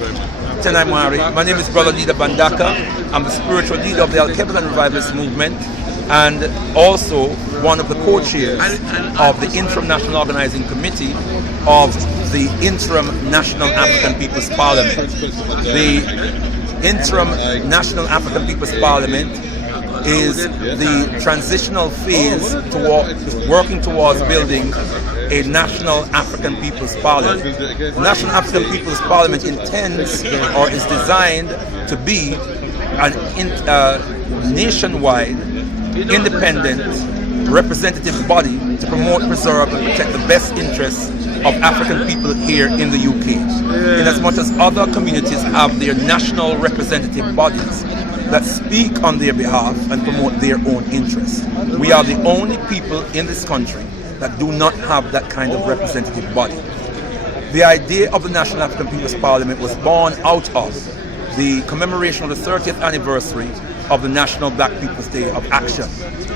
Tenai Mwari. My name is Brother Leader Bandaka. I'm the spiritual leader of the Al-Keblan Revivalist movement and also one of the co-chairs of the Interim National Organising Committee of the Interim National African People's Parliament. The Interim National African People's Parliament is the transitional phase working towards building a National African People's Parliament. The National African People's Parliament intends or is designed to be a nationwide, independent, representative body to promote, preserve, and protect the best interests of African people here in the UK. In as much as other communities have their national representative bodies that speak on their behalf and promote their own interests. We are the only people in this country that do not have that kind of representative body. The idea of the National African People's Parliament was born out of the commemoration of the 30th anniversary of the National Black People's Day of Action.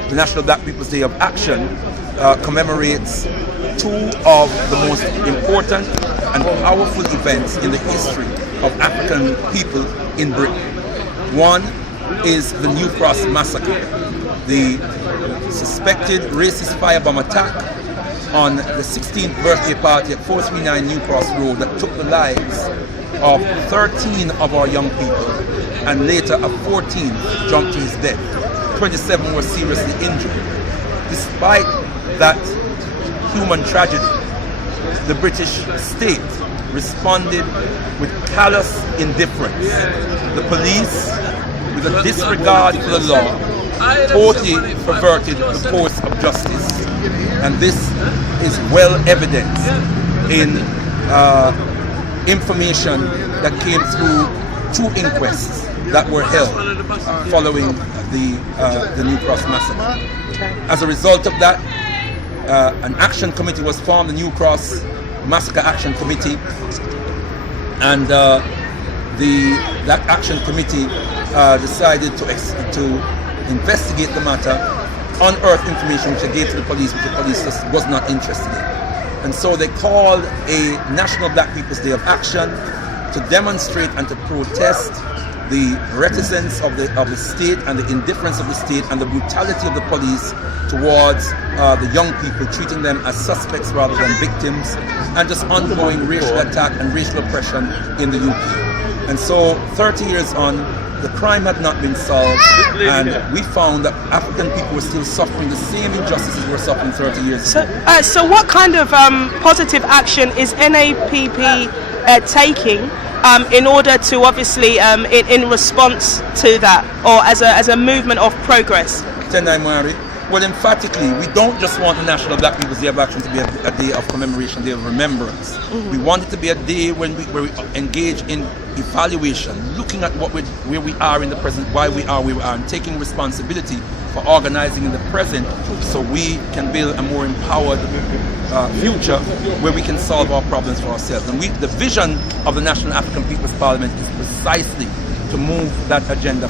The National Black People's Day of Action commemorates two of the most important and powerful events in the history of African people in Britain. One is the New Cross Massacre, the suspected racist firebomb attack on the 16th birthday party at 439 New Cross Road that took the lives of 13 of our young people, and later a 14th jumped to his death. 27 were seriously injured. Despite that human tragedy, the British state responded with callous indifference. The police, with a disregard for the law, totally perverted the course of justice. And this is well evidenced in information that came through two inquests that were held following the New Cross massacre. As a result of that, an action committee was formed, the New Cross Massacre Action Committee, and that action committee decided to investigate the matter, unearth information which they gave to the police, which the police just was not interested in. And so they called a National Black People's Day of Action to demonstrate and to protest the reticence of the state and the indifference of the state and the brutality of the police towards the young people, treating them as suspects rather than victims, and just ongoing racial attack and racial oppression in the UK. And so 30 years on, the crime had not been solved, and we found that African people were still suffering the same injustices we were suffering 30 years ago. So what kind of positive action is NAPP taking in order to obviously in response to that, or as a movement of progress? Tenai Mwari. Well, emphatically, we don't just want the National Black People's Day of Action to be a day of commemoration, a day of remembrance. Mm-hmm. We want it to be a day where we engage in evaluation, looking at where we are in the present, why we are where we are, and taking responsibility for organizing in the present so we can build a more empowered future where we can solve our problems for ourselves. And the vision of the National African People's Parliament is precisely to move that agenda